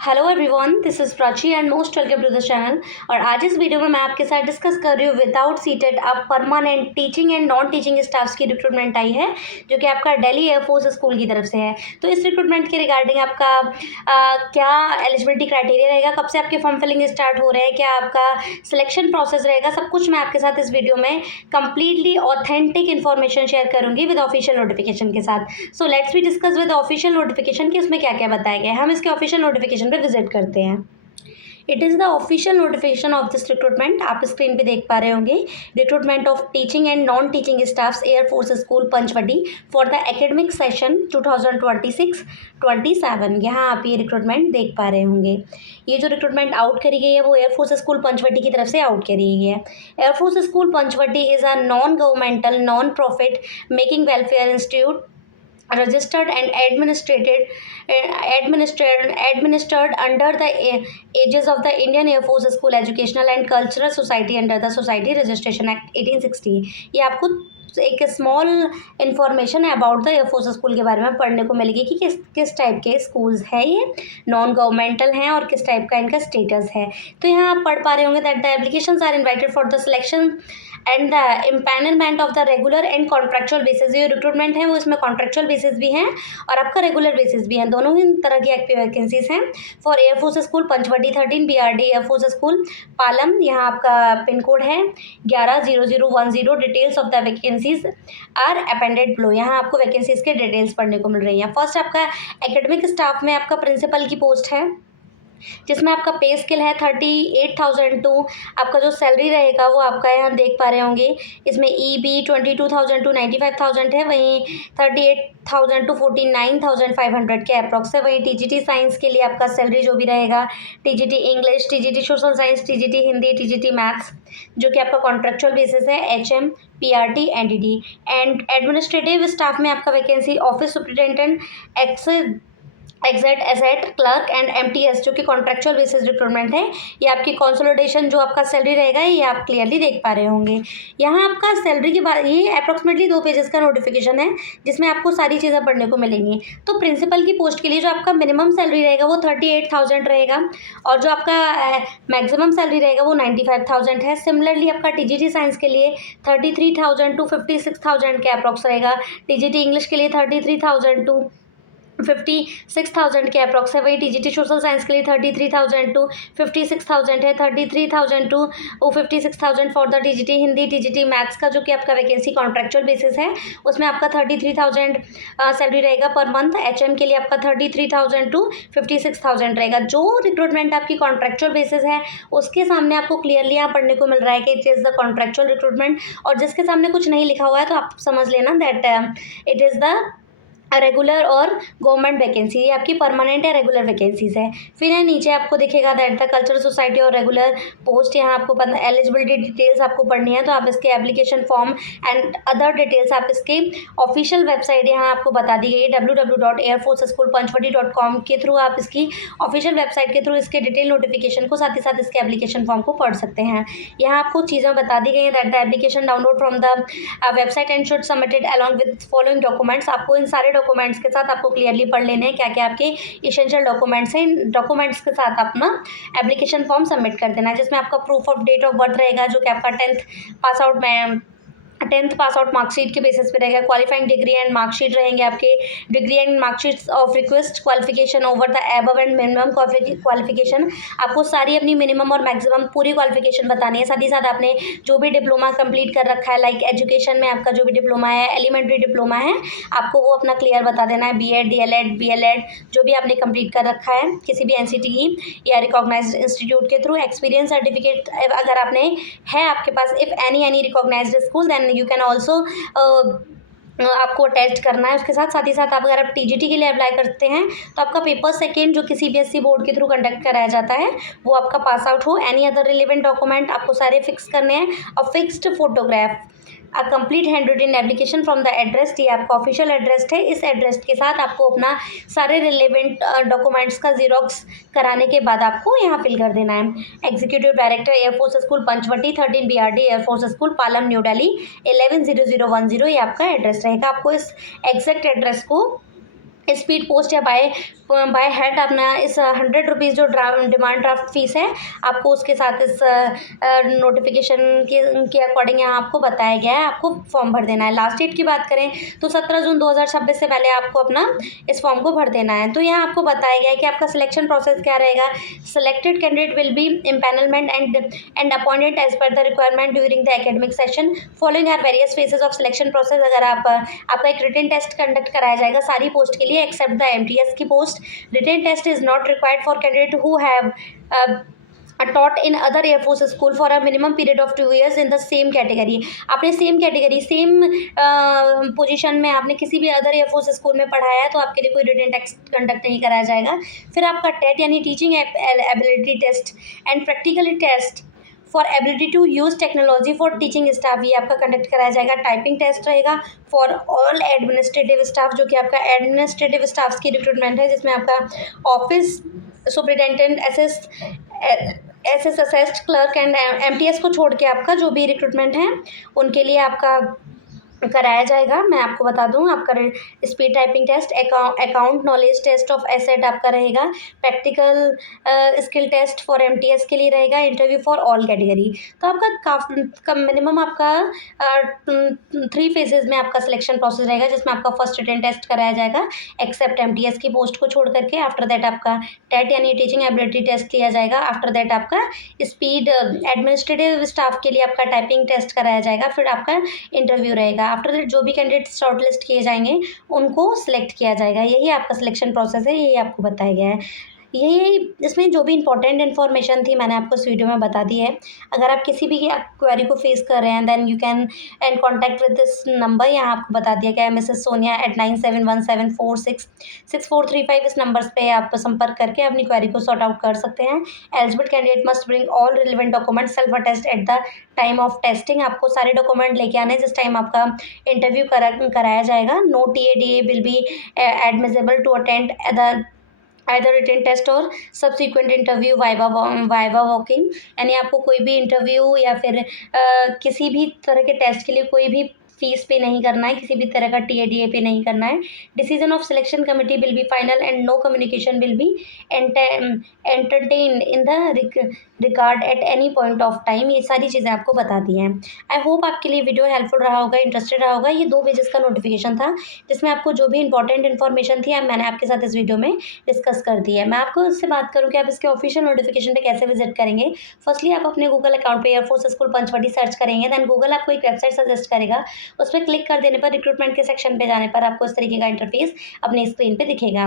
Hello everyone, this is Prachi and most welcome to the channel. और आज इस video में मैं आपके साथ डिस्कस कर रही हूँ विदाउट सीटेड अब permanent teaching and non teaching staffs की रिक्रूटमेंट आई है, जो कि आपका दिल्ली एयरफोर्स स्कूल की तरफ से है। तो इस रिक्रूटमेंट के रिगार्डिंग आपका क्या एलिजिबिलिटी क्राइटेरिया रहेगा, कब से आपके फॉर्म फिलिंग स्टार्ट हो रहे हैं, क्या आपका सिलेक्शन प्रोसेस रहेगा, सब कुछ मैं आपके साथ इस वीडियो में कंप्लीटली ऑथेंटिक इन्फॉर्मेशन शेयर करूँगी विद ऑफिशियल नोटिफिकेशन के साथ। So let's we discuss with official notification कि उसमें क्या क्या बताया गया है। हम इसके ऑफिशियल नोटिफिकेशन पे विजिट करते हैं। It is the official notification of this recruitment. आप स्क्रीन पे देख पा रहे होंगे, recruitment of teaching and non teaching staffs Air Force School Panchvati for the academic session 2026-27। यहाँ आप ये रिक्रूटमेंट देख पा रहे होंगे। ये जो रिक्रूटमेंट आउट करी गई है वो एयरफोर्स स्कूल पंचवटी की तरफ से आउट करी गई है। Air Force School Panchvati is a non governmental non profit making welfare institute registered and administered under the aegis of the Indian Air Force School Educational and Cultural Society under the Society Registration Act 1860। ये आपको एक small information about the air force school के बारे में पढ़ने को मिलेगी कि किस टाइप के स्कूल्स हैं, ये नॉन गवर्नमेंटल हैं और किस टाइप का इनका स्टेटस है। तो यहाँ आप पढ़ पा रहे होंगे that the applications are invited for the selection and the empanelment of the regular and contractual basis. ये रिक्रूटमेंट है वो इसमें कॉन्ट्रेक्चुअल बेसिस भी हैं और आपका रेगुलर बेसिस भी हैं, दोनों ही तरह की एक्टिव वैकेंसीज हैं। For Air Force School Panchvati 13 BRD Air Force School Palam, यहाँ आपका पिन कोड है 110010। Details of the vacancies are appended below. यहाँ आपको वैकेंसीज के डिटेल्स पढ़ने को मिल रही हैं। फर्स्ट आपका एकेडमिक स्टाफ में आपका प्रिंसिपल की पोस्ट है, जिसमें आपका पे स्केल है 38,000 टू आपका जो सैलरी रहेगा वो आपका यहाँ देख पा रहे होंगे। इसमें EB 22,000 टू 95,000 है, वहीं 38,000 टू 49,500 के अप्रॉक्स है। वहीं TGT साइंस के लिए आपका सैलरी जो भी रहेगा, TGT English, TGT social science, TGT Hindi, TGT maths, जो कि आपका कॉन्ट्रेक्चुअल बेसिस है, HM PRT NDT। And administrative staff में आपका vacancy office superintendent asset clerk and MTS, जो कि कॉन्ट्रेक्चुअल बेसिस रिक्रूटमेंट है। ये आपकी कंसोलिडेशन जो आपका सैलरी रहेगा ये आप क्लियरली देख पा रहे होंगे। यहाँ आपका सैलरी की बात, ये अप्रॉक्सीमेटली 2 पेजेस का नोटिफिकेशन है जिसमें आपको सारी चीज़ें पढ़ने को मिलेंगी। तो प्रिंसिपल की पोस्ट के लिए जो आपका मिनिमम सैलरी रहेगा वो 38,000 रहेगा और जो आपका मैक्सिमम सैलरी रहेगा वो 95,000 है। सिमिलरली आपका TGT साइंस के लिए 33,000 टू 56,000 के अप्रॉक्स रहेगा। TGT इंग्लिश के लिए 33,000 टू 56,000 के अप्रॉक्स है। वही TGT सोशल साइंस के लिए 33,000 टू 56,000 है। 33,000 to 56,000 for the TGT Hindi, TGT maths का जो कि आपका वैकेंसी कॉन्ट्रेक्चुअल बेसिस है, उसमें आपका 33,000 सैलरी रहेगा पर मंथ। HM के लिए आपका 33,000 टू 56,000 रहेगा। जो रिक्रूटमेंट आपकी कॉन्ट्रेक्चुअल बेसिस है उसके सामने आपको क्लियरली यहाँ पढ़ने को मिल रहा है कि it is the contractual recruitment, और जिसके सामने कुछ नहीं लिखा हुआ है तो आप समझ लेना that it is the regular और गवर्नमेंट वैकेंसी, ये आपकी परमानेंट या रेगुलर वैकेंसीज है। फिर यहाँ नीचे आपको दिखेगा दैट द कल्चरल सोसाइटी और रेगुलर पोस्ट। यहाँ आपको एलिजिबिलिटी डिटेल्स आपको पढ़नी है तो आप इसके application form and other details आप इसके ऑफिशियल वेबसाइट यहाँ आपको बता दी गई है www.airforceschoolpanchvati.com के थ्रू आप इसकी ऑफिशियल वेबसाइट के थ्रू इसके डिटेल नोटिफिकेशन को साथ ही साथ इसके एप्लीकेशन फॉर्म को पढ़ सकते हैं। यहाँ आपको चीज़ें बता दी गई हैं that the application download from the website and should submitted along with following documents. आपको इन सारे डॉक्यूमेंट्स के साथ आपको क्लियरली पढ़ लेने हैं क्या क्या आपके इसेंशियल डॉक्यूमेंट्स हैं। इन डॉक्यूमेंट्स के साथ अपना एप्लीकेशन फॉर्म सबमिट कर देना है, जिसमें आपका proof of date of birth रहेगा, जो कि आपका 10th पास आउट मार्कशीट के बेसिस पे रहेगा। क्वालिफाइंग डिग्री एंड मार्कशीट रहेंगे आपके, degree and marksheets of request qualification over the above and minimum qualification. आपको सारी अपनी मिनिमम और मैक्सिमम पूरी क्वालिफिकेशन बतानी है। साथ ही साथ आपने जो भी डिप्लोमा कंप्लीट कर रखा है, लाइक एजुकेशन में आपका जो भी डिप्लोमा है, एलिमेंट्री डिप्लोमा है, आपको वो अपना क्लियर बता देना है। BEd DLEd BLEd जो भी आपने कंप्लीट कर रखा है किसी भी NCTE या रिकॉग्नाइज्ड इंस्टीट्यूट के थ्रू। एक्सपीरियंस सर्टिफिकेट अगर आपने है आपके पास, if any recognised school then you can also आपको अटैच करना है उसके साथ। साथ ही साथ आप अगर आप TGT के लिए अप्लाई करते हैं तो आपका पेपर सेकेंड जो कि CBSE बोर्ड के थ्रू कंडक्ट कराया जाता है वो आपका पास आउट हो। एनी अदर रिलेवेंट डॉक्यूमेंट आपको सारे फिक्स करने हैं। और fixed photograph, a complete hand written application from the address, ये आपका ऑफिशियल एड्रेस है। इस एड्रेस के साथ आपको अपना सारे रिलेवेंट डॉक्यूमेंट्स का जीरोक्स कराने के बाद आपको यहाँ फिल कर देना है। Executive director Air Force School Panchvati 13 BRD Air Force School Palam New Delhi 110010, ये आपका एड्रेस रहेगा। आपको इस एग्जैक्ट एड्रेस को स्पीड पोस्ट या बाय हेड अपना इस 100 रुपीज़ जो डिमांड ड्राफ्ट फीस है, आपको उसके साथ इस नोटिफिकेशन के अकॉर्डिंग यहाँ आपको बताया गया है, आपको फॉर्म भर देना है। लास्ट डेट की बात करें तो 17 जून 2026 से पहले आपको अपना इस फॉर्म को भर देना है। तो यहाँ आपको बताया गया है कि आपका सिलेक्शन प्रोसेस क्या रहेगा। Selected candidate will be empanelment and appointed as per the requirement during the academic session following are various phases of selection process. अगर आपका एक रिटन टेस्ट कंडक्ट कराया जाएगा सारी पोस्ट के लिए except the MTS की post. Written test is not required for candidate who have taught in other Air Force school for a minimum period of 2 years in the same category। आपने same category same position में आपने किसी भी other air force school में पढ़ाया है तो आपके लिए कोई रिटन टेस्ट कंडक्ट नहीं कराया जाएगा। फिर आपका टेट यानी teaching ability test and practically test for ability to use technology for teaching staff, ये आपका कंडक्ट कराया जाएगा। टाइपिंग टेस्ट रहेगा फॉर ऑल एडमिनिस्ट्रेटिव स्टाफ, जो कि आपका एडमिनिस्ट्रेटिव स्टाफ की रिक्रूटमेंट है, जिसमें आपका office superintendent S clerk and MTS को छोड़ के आपका जो भी रिक्रूटमेंट है उनके लिए आपका कराया जाएगा। मैं आपको बता दूं, आपका speed typing test, account knowledge test of asset आपका रहेगा, practical skill test for MTS के लिए रहेगा, इंटरव्यू फॉर ऑल कैटेगरी। तो आपका मिनिमम आपका 3 फेजेज में आपका सिलेक्शन प्रोसेस रहेगा, जिसमें आपका फर्स्ट रिटन टेस्ट कराया जाएगा एक्सेप्ट MTS की पोस्ट को छोड़ करके। आफ्टर दैट आपका टेट यानी टीचिंग एबिलिटी टेस्ट लिया जाएगा। आफ्टर दैट आपका स्पीड एडमिनिस्ट्रेटिव स्टाफ के लिए आपका टाइपिंग टेस्ट कराया जाएगा। फिर आपका इंटरव्यू रहेगा। आफ्टर दैट जो भी कैंडिडेट शॉर्टलिस्ट किए जाएंगे उनको सिलेक्ट किया जाएगा। यही आपका सिलेक्शन प्रोसेस है, यही आपको बताया गया है। यही इसमें जो भी इंपॉर्टेंट इन्फॉर्मेशन थी मैंने आपको इस वीडियो में बता दी है। अगर आप किसी भी क्वेरी को फेस कर रहे हैं then you can and contact with this number. यहाँ आपको बता दिया गया है मिसेस सोनिया at 9717466435। इस नंबर्स पे आप संपर्क करके अपनी क्वेरी को सॉर्ट आउट कर सकते हैं। Eligible candidate must bring all relevant document self attest at the time of testing. आपको सारे डॉक्यूमेंट लेके आने जिस टाइम आपका इंटरव्यू कराया जाएगा। No TA will be admissible to attend the either written test or subsequent interview viva walking, यानी आपको कोई भी इंटरव्यू या फिर किसी भी तरह के टेस्ट के लिए कोई भी फीस पे नहीं करना है, किसी भी तरह का TA पे नहीं करना है। Decision of selection committee will be final and no communication will be entertain in the regard at any point of time. ये सारी चीज़ें आपको बता दी हैं। आई होप आपके लिए वीडियो हेल्पफुल रहा होगा, इंटरेस्टेड रहा होगा। ये 2 पेजेस का नोटिफिकेशन था जिसमें आपको जो भी इंपॉर्टेंट इन्फॉर्मेशन थी मैंने आपके साथ इस वीडियो में डिस्कस कर दी है। मैं आपको इससे बात करूँ कि आप इसके ऑफिशियल नोटिफिकेशन पे कैसे विजिट करेंगे। फर्स्टली आप अपने गूगल अकाउंट पे एयरफोर्स स्कूल पंचवटी सर्च करेंगे, देन गूगल आपको एक वेबसाइट सजेस्ट करेगा। उस पर क्लिक कर देने पर रिक्रूटमेंट के सेक्शन पे जाने पर आपको इस तरीके का इंटरफेस अपनी स्क्रीन पे दिखेगा।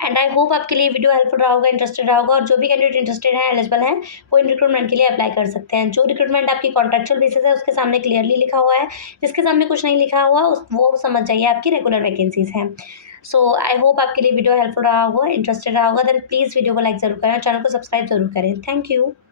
एंड आई होप आपके लिए वीडियो हेल्पफुल रहा होगा, इंटरेस्टेड रहा होगा। और जो भी कैंडिडेट इंटरेस्टेड है, एलिजिबल है, वो इन रिक्रूटमेंट के लिए अप्लाई कर सकते हैं। जो रिक्रूटमेंट आपकी कॉन्ट्रेक्चुअल बेसिस है उसके सामने क्लियरली लिखा हुआ है। जिसके सामने कुछ नहीं लिखा हुआ वो समझ जाइए आपकी रेगुलर वैकेंसीज हैं। सो आई होप आपके लिए वीडियो हेल्पफुल रहा होगा, इंटरेस्टेड रहा होगा। देन प्लीज़ वीडियो को लाइक ज़रूर करें और चैनल को सब्सक्राइब जरूर करें। Thank you.